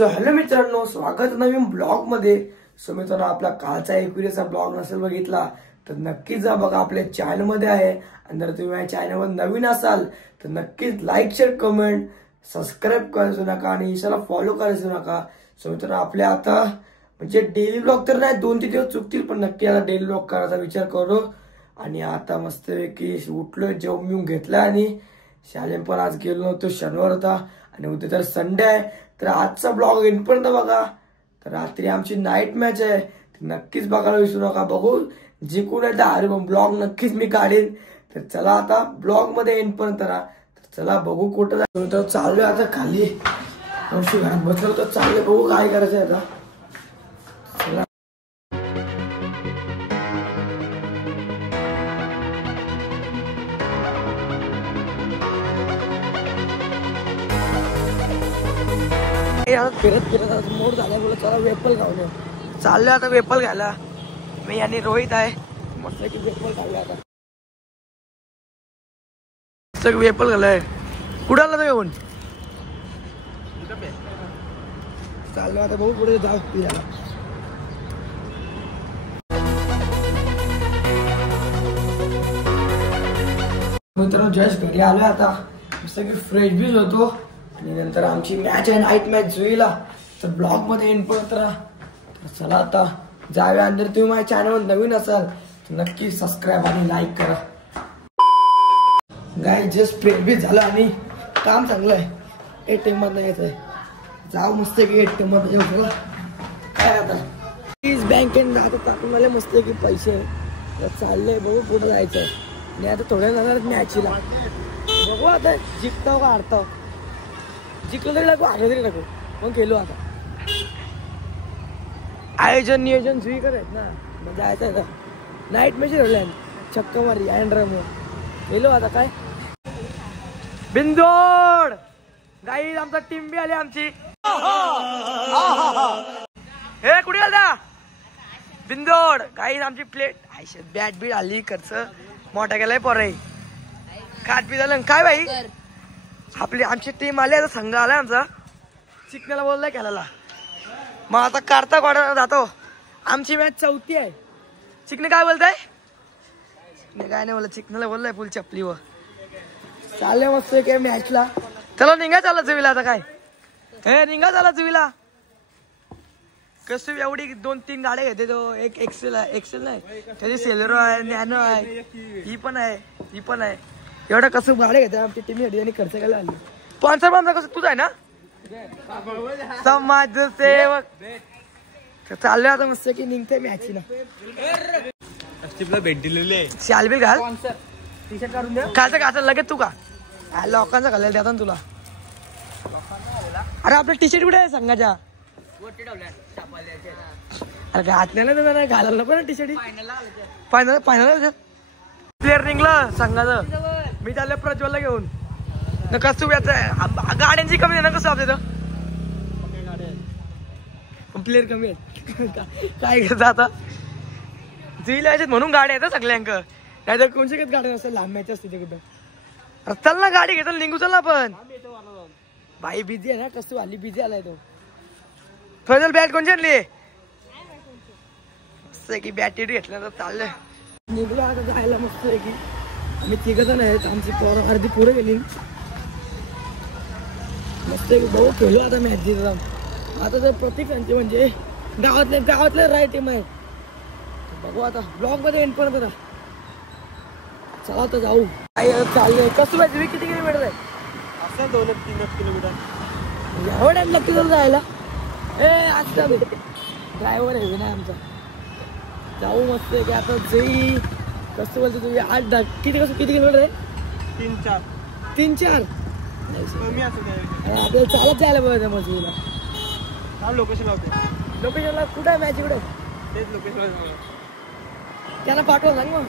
Hello मित्रांनो, स्वागत नवीन blog मध्ये. सो मित्रांनो, आपला कालचा एकविरेचा ब्लॉग नसेल बघितला तर नक्कीच जा बघा, आपल्या चॅनल मध्ये आहे. आणि जर तुम्ही माझ्या चॅनलवर नवीन असाल तर नक्कीच लाईक शेअर कमेंट सबस्क्राईब करायचो नका आणि इंस्टाला फॉलो करायचो नका. सो मित्रांनो, आपल्या आता म्हणजे डेली ब्लॉग तर नाही, 2-3 दिवस चुकतील, पण नक्की आता डेली ब्लॉग करायचा विचार करू. आणि आता मस्तपैकी उठलोय, जेवून घेतला आणि शाळेत पण आज गेलो नव्हतो, शनिवार होता आणि उद्या तर संडे आहे. तर आजचा ब्लॉग एंडपर्यंत बघा. तर रात्री आमची नाईट मॅच आहे, नक्कीच बघायला विसरू नका. बघू जिंकून आहे तर ब्लॉग नक्कीच मी काढेन. तर चला आता ब्लॉग मध्ये एंडपर्यंत राहा. तर चला बघू कुठं जातो. चाललोय आता खाली, घरात बसलो तर चाललोय, बघू काय करायचंय आता. चला फिरत फिरत मोड झालाय, बोला चला वेपल खाऊया. चाललोय आता वेपल घ्यायला. मी आणि रोहित आहे, मस्त की वेपल खाऊया आता. मस्त वेपल घालाय. कुठं आला येऊन चाललो आता, बघू पुढे जाऊ फिरायला. मित्रांनो, जस्ट घरी आलोय आता, मस्त की फ्रेश बीच होतो. आणि नंतर आमची मॅच आहे, नाईट मॅच जुईला. तर ब्लॉग मध्ये एंड पर्यंत राहा. तर चला आता जाऊया. आणि जर तुम्ही माझ्या चॅनलवर नवीन असाल तर नक्की सबस्क्राईब आणि लाईक करा. गाय जस्ट फ्रेश बीच झालं आणि काम चांगलं आहे. ATM मध्ये यायचंय, जाऊ मस्त की ATM मध्ये येऊ. काय आता प्लीज बँकेत जात टाकून आले मस्त की पैसे. चाललंय, बघू कुठं जायचंय. आणि आता थोड्या जाणार मॅचीला, बघू आता जिंकतो का हारतो. जिंकलं तरी टाकू, हारलं तरी टाकू, मग गेलो आता. आयोजन नियोजन जुई करायचं ना, मग जायचं आता. नाईट मॅच ठेवल्या छक्क मारी अँड्रम गेलो आता. काय बिंदोड गाई, आमचा टीम बी आली आमची. हे कुठे आला बिंदोड गाई आमची प्लेट. बॅट बी आली, खर्च मोठा गेलाय पोरे. खात पी झालं काय बाई. आपली आमची टीम आली, आता संघ आलाय आमचा. चिकण्याला बोललाय खेळायला, मग आता काढता गोडा जातो. आमची मॅच 4थी आहे. चिकने काय बोलताय? काय नाही बोलत, चिकण्याला बोललाय फुल चपलीवर. चालले मस्त काय मॅचला. चला निघा, चाला जुईला आता. काय हे निघा, चाला जुईला. कसं एवढी 2-3 गाड्या घेते तो. एक एक्सेल आहे, एक्सेल नाही त्याची सेलेरो आहे, नॅनो आहे, ही पण आहे, ही पण आहे. एवढं कसं गाड्या घेते आमची टीम आणि खर्च करायला आली. स्पॉन्सर पण कसं तुझं आहे ना, समाजसेवक. चाललोय आता मस्त की निघते मॅची ना. भेट दिलेली आहे. शाल बी घाल, टी शर्ट काढून द्या. कालचं काचा लगेच तू का लोकांचा घालायला देता ना तुला. अरे आपलं टी शर्ट कुठे आहे संघाच्या? अरे घातलेला तर घालायला पण टी शर्ट. फायनल प्लेअर निघलं संघाचं. मी चाललोय प्रज्वलला घेऊन. कसं गाड्यांची कमी आहे ना, कसं आपल्या प्लेअर कमी आहेत. काय घेत आता जुईला म्हणून गाड्या आहेत सगळ्यांक. नाही तर कोणची काही गाड्या नसतात, लांब मॅच असते ते कुठं. अरे चल ना, गाडी घेतो निघू, चल ना आपण. बाई बिझी आहे ना, कसं वाली बिझी आलाय तो. प्रज्वल बॅट कोणची आणली? मस्त की बॅट घेतल्या तर चाललंय. निघलो आता जायला मस्त आहे की. आम्ही 3 जण आहेत, आमची पोरं अर्धी पुढे गेली. मस्त भाऊ खेळलो आता मॅच जिंकला. आता जर प्रत्येकांचे म्हणजे गावातले राईट टीम आहे. बघू आता ब्लॉग मध्ये एंड पर्यंत. चला आता जाऊ. काय चाललंय कसं पाहिजे. किती किलोमीटर आहे? असं 2-3 किलोमीटर. एवढ्या नक्की जाऊ जायला. आज ड्रायव्हर आहे ना आमचा. जाऊ मस्त की आता जई कसं बोलतो तुम्ही. 8-10 किती किलोमीटर आहे? 3-4 कमी असं काय. आपल्याला चालत जायला पाहिजे मजुरीला. लोकेशन लावते. लोकेशनला कुठं आहे मॅच? इकडे तेच लोकेशन त्याला पाठवा सांग मग.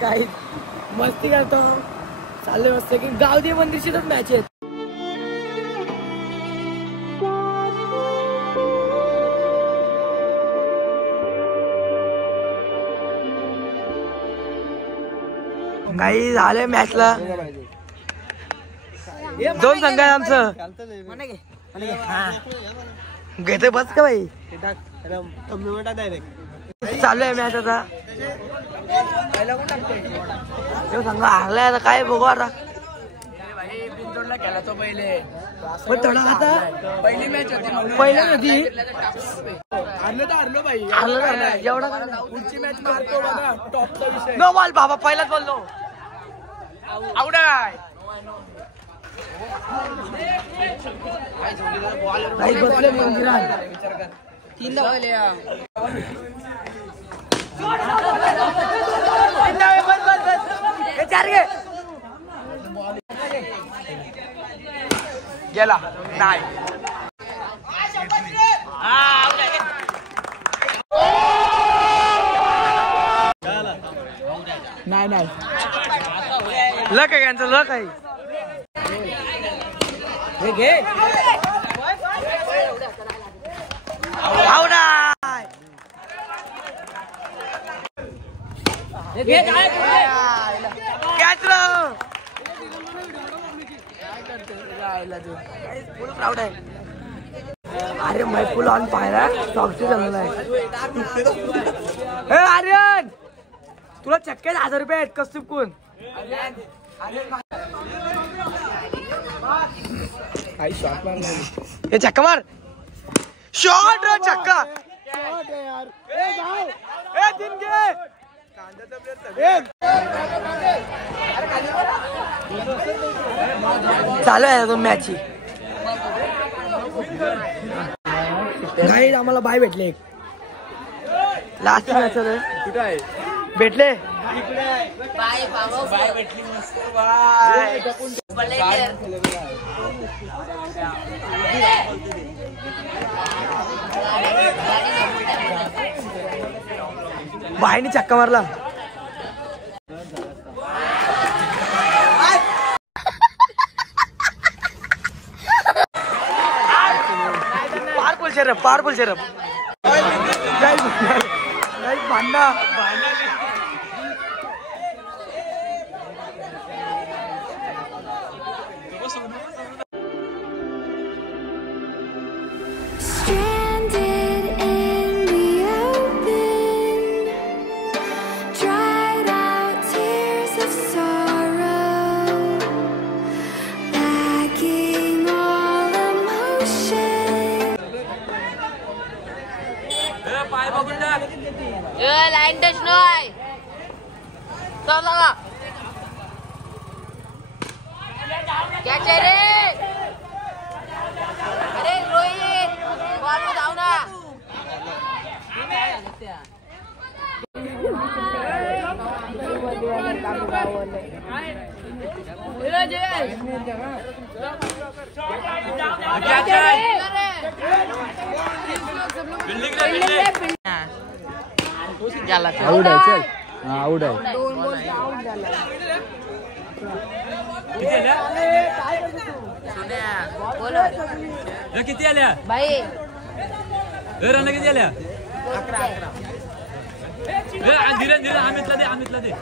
काही मस्ती करतो चालले मस्त की. गावदेवी मंदिरची तर मॅच आहेत. काही झाले मॅचला. 2 संघ आहे आमचं. घेते बस का बाई. चालू आहे मॅच आता. सांगा हरलाय आता काय बघू आता. केला तो पहिले थोडा आता पहिली मॅच होती पहिली होती. हरलो बाई एवढा पुढची मॅच मारतो बघा टॉपचा विषय. नो बॉल बाबा पहिलाच बोललो आउट आहे. नाही बसले मंदिरात 3 गेला नाही. नाही लक आहे यांचं लक आहे. हे घे अरे मैं फुल ऑन पाहिला स्टॉकची चालला आहे. आर्यन तुला चक्के 1000 रुपये आहेत कस चुकून. हे चक्का मार शॉट चक्का चालू आहे दोन मॅच. नाही आम्हाला बाय भेटले लास्ट मॅच कुठे आहे भेटले बाय भेटली मस्त बायने चक्का मारला. पावरफुल शरफ भांडा लाइन टच नहीं चला क्या चाहिए अरे रोहित बॉल में जाओ ना. आउट आहे चल. आउट आहे 2 बॉल आउट झाला. किती आल्या भाई रन किती आल्या 11 धीरे धीरे अमितला दे अमितला दे.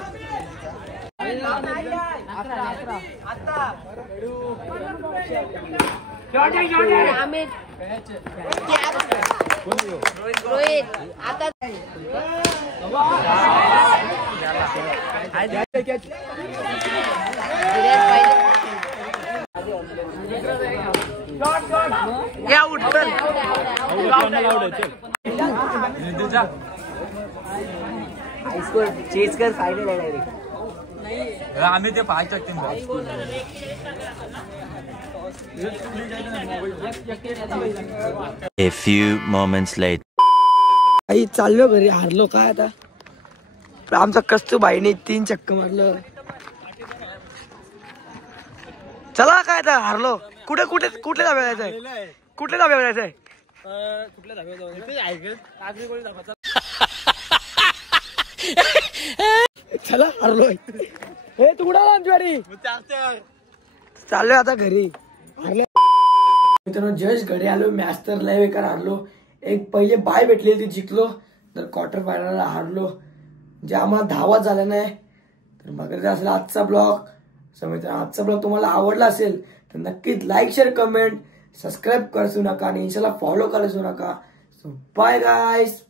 अमित रोहित आता चेस कर फायनल आहे डायरेक्ट. आम्ही ते 5 टक्के A few moments later. आई चाललो घरी हारलो काय आता. आमचा कस्तू बाईने 3 चक्क मारलं. चला काय आता हारलो. कुठे कुठे कुठले धाब्यावर जायचंय कुठले धाब्यावर जायचंय चला हारलोय. हे तू कुठं आमची गाडी चाललोय आता घरी. मित्रांनो जस्ट घरी आलो. मॅच तर लय बेकार हारलो. एक पहिले बाय भेटली ती जिंकलो तर क्वार्टर फायनलला हारलो. जे आम्हाला धावा झाला नाही तर बघायचं असेल आजचा ब्लॉग. आजचा ब्लॉग तुम्हाला आवडला असेल तर नक्कीच लाईक शेअर कमेंट सबस्क्राईब करायचो नका आणि इंस्टाला फॉलो करायचो नका. सो बाय गाईस.